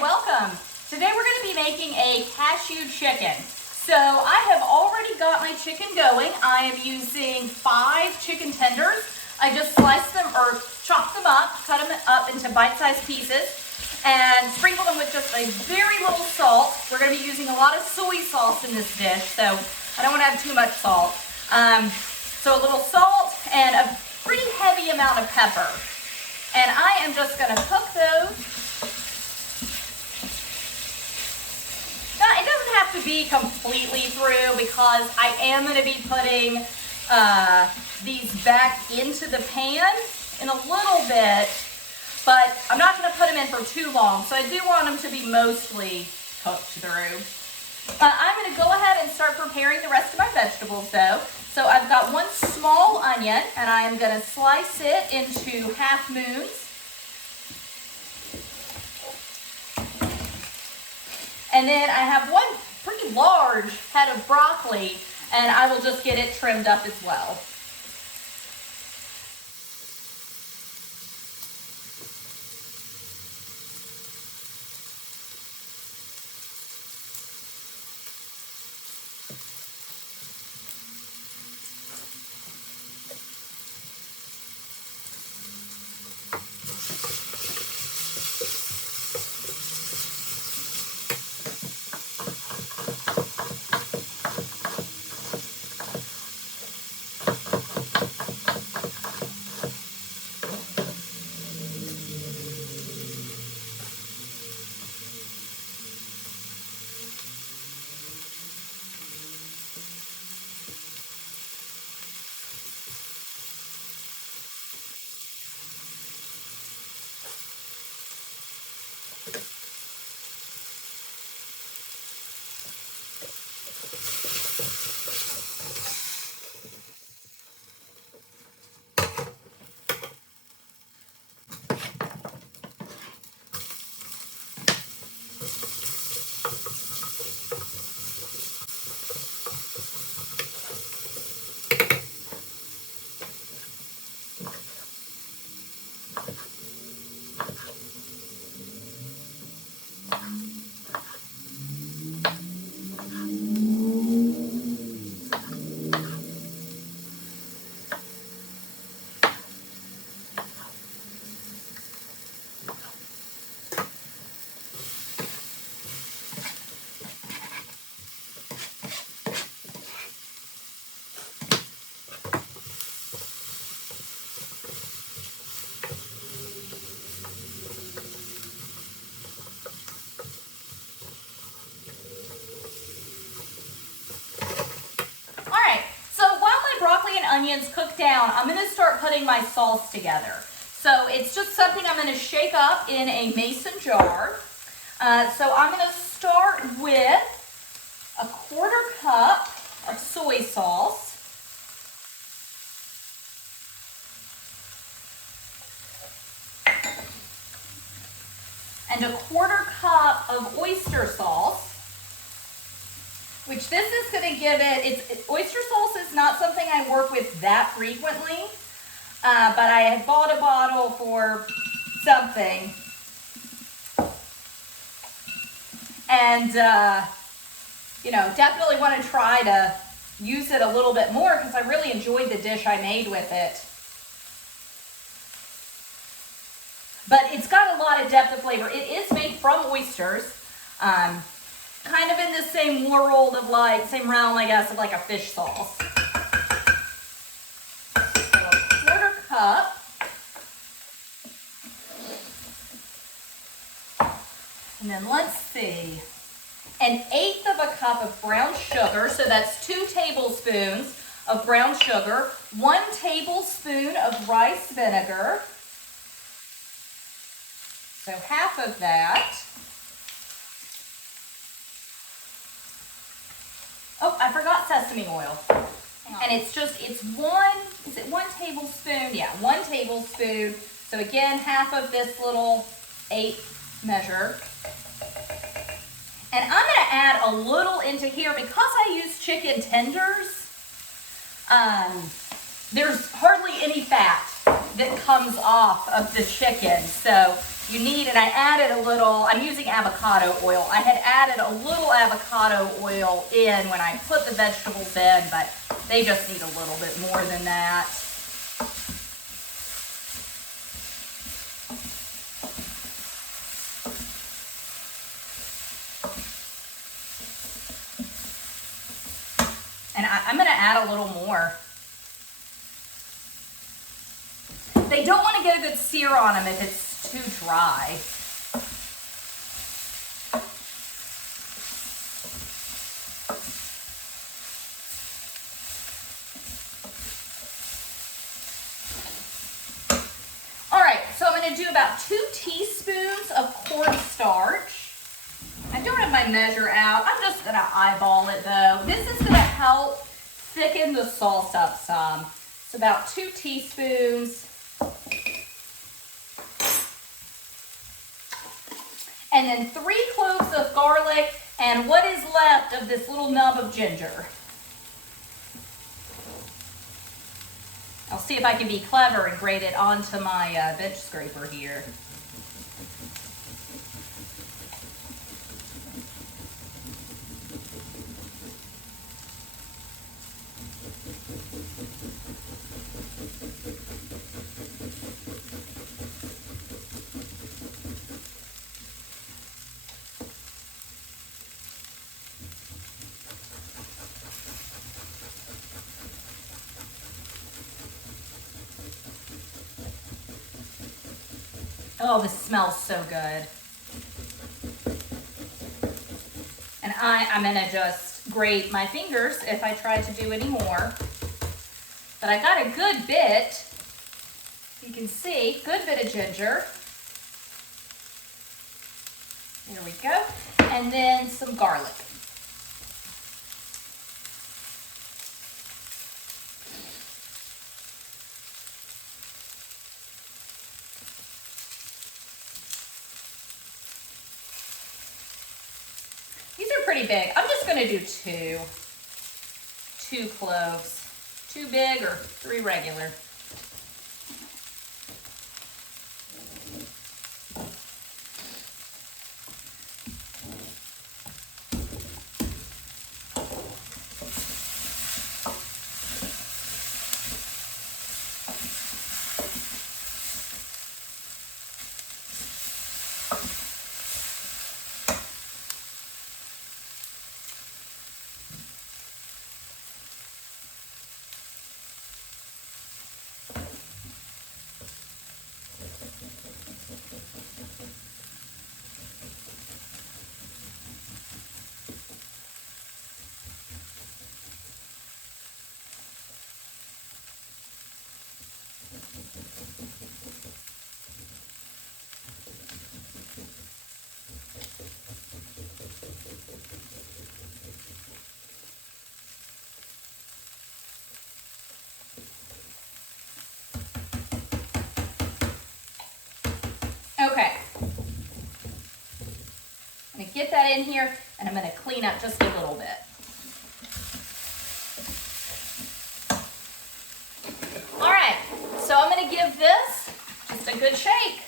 welcome. Today we're going to be making a cashew chicken. So I have already got my chicken going. I am using 5 chicken tenders. I just sliced them or chopped them up, cut them up into bite-sized pieces, and sprinkle them with just a very little salt. We're going to be using a lot of soy sauce in this dish, so I don't want to have too much salt. So a little salt and a pretty heavy amount of pepper. And I am just going to cook those. Now, it doesn't have to be completely through because I am going to be putting these back into the pan in a little bit, but I'm not going to put them in for too long, so I do want them to be mostly cooked through. I'm going to go ahead and start preparing the rest of my vegetables though. So I've got 1 small onion, and I am going to slice it into half moons. And then I have 1 pretty large head of broccoli, and I will just get it trimmed up as well. Onions cook down, I'm going to start putting my sauce together. So it's just something I'm going to shake up in a mason jar. So I'm going to start with a 1/4 cup of soy sauce. And a 1/4 cup of oyster sauce. Which this is going to give it, oyster sauce is not something I work with that frequently, but I had bought a bottle for something. And, you know, definitely want to try to use it a little bit more because I really enjoyed the dish I made with it. But it's got a lot of depth of flavor. It is made from oysters. Kind of in the same world of same realm, I guess, of like a fish sauce. So a 1/4 cup. And then let's see, 1/8 of a cup of brown sugar. So that's 2 tablespoons of brown sugar, 1 tablespoon of rice vinegar. So half of that. Oh, I forgot sesame oil. And it's 1 tablespoon? Yeah, 1 tablespoon. So again, half of this little 1/8 measure. And I'm going to add a little into here because I use chicken tenders. There's hardly any fat that comes off of the chicken. So you need, and I added a little, I'm using avocado oil. I had added a little avocado oil in when I put the vegetables in, but they just need a little bit more than that. And I'm gonna add a little more. They don't want to get a good sear on them if it's too dry. All right, so I'm going to do about 2 teaspoons of cornstarch. I don't have my measure out. I'm just going to eyeball it though. This is going to help thicken the sauce up some. It's about 2 teaspoons. And then 3 cloves of garlic and what is left of this little nub of ginger. I'll see if I can be clever and grate it onto my bench scraper here. Oh, this smells so good. And I'm gonna just grate my fingers if I try to do any more. But I got a good bit, you can see, good bit of ginger. There we go. And then some garlic. Pretty big. I'm just going to do 2 cloves. 2 big or 3 regular. Okay. I'm going to get that in here and I'm going to clean up just a little bit. All right, so I'm going to give this just a good shake.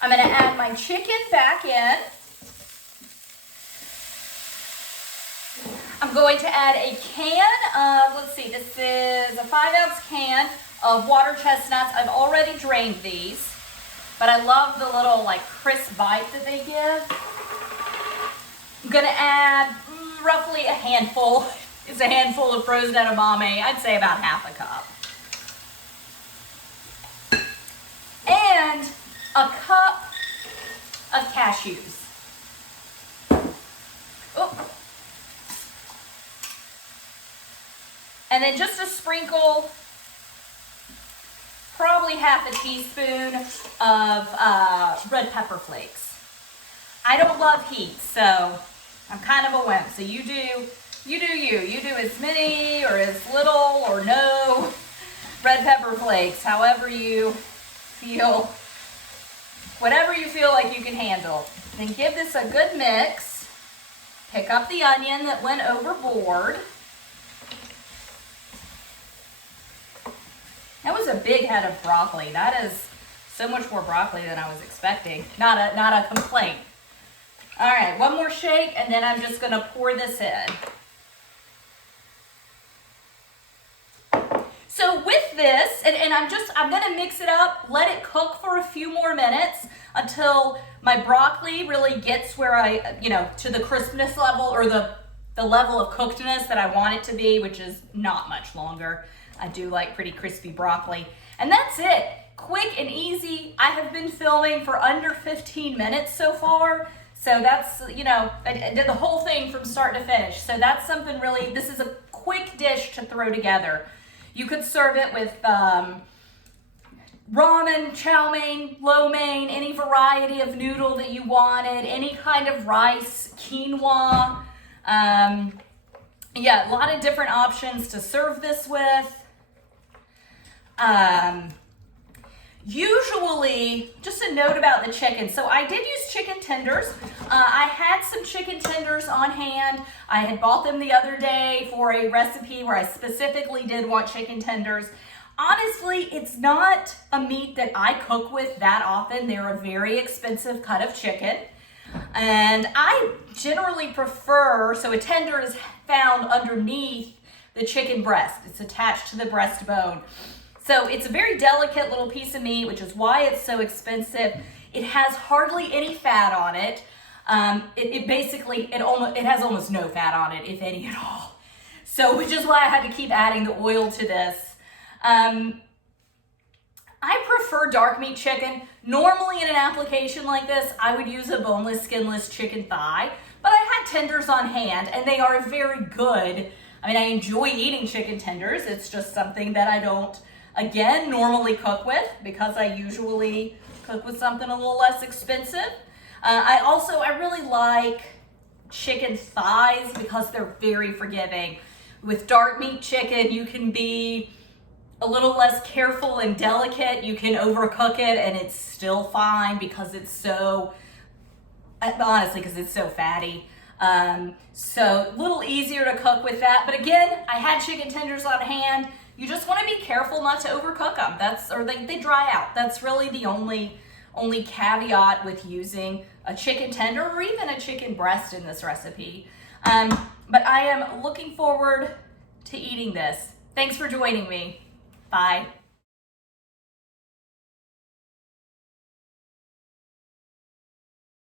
I'm going to add my chicken back in. I'm going to add a can of, let's see, this is a 5-ounce can of water chestnuts. I've already drained these, but I love the little like crisp bite that they give. I'm going to add roughly a handful. It's a handful of frozen edamame. I'd say about half a cup. And a cup of cashews. Oh. And then just a sprinkle, probably half a teaspoon of red pepper flakes. I don't love heat, so I'm kind of a wimp. So you do you. You do as many or as little or no red pepper flakes, however you feel, whatever you feel like you can handle. Then give this a good mix. Pick up the onion that went overboard. That was a big head of broccoli. That is so much more broccoli than I was expecting. Not a complaint. All right, one more shake, and then I'm just gonna pour this in. So with this, and I'm gonna mix it up, let it cook for a few more minutes until my broccoli really gets where to the crispness level or the level of cookedness that I want it to be, which is not much longer. I do like pretty crispy broccoli. And that's it, quick and easy. I have been filming for under 15 minutes so far. So that's, I did the whole thing from start to finish. So that's something really, this is a quick dish to throw together. You could serve it with ramen, chow mein, lo mein, any variety of noodle that you wanted, any kind of rice, quinoa. Yeah, a lot of different options to serve this with. Usually, just a note about the chicken. So I did use chicken tenders. I had some chicken tenders on hand. I had bought them the other day for a recipe where I specifically did want chicken tenders. Honestly, it's not a meat that I cook with that often. They're a very expensive cut of chicken. And I generally prefer, so a tender is found underneath the chicken breast. It's attached to the breastbone. So it's a very delicate little piece of meat, which is why it's so expensive. It has hardly any fat on it. It has almost no fat on it, if any at all. So, which is why I had to keep adding the oil to this. I prefer dark meat chicken. Normally in an application like this, I would use a boneless, skinless chicken thigh, but I had tenders on hand and they are very good. I mean, I enjoy eating chicken tenders. It's just something that I don't, again, normally cook with because I usually cook with something a little less expensive. I really like chicken thighs because they're very forgiving. With dark meat chicken, you can be a little less careful and delicate. You can overcook it and it's still fine because it's so, honestly, because it's so fatty. So a little easier to cook with that. But again, I had chicken tenders on hand. You just want to be careful not to overcook them. They dry out. That's really the only caveat with using a chicken tender or even a chicken breast in this recipe. But I am looking forward to eating this. Thanks for joining me. Bye.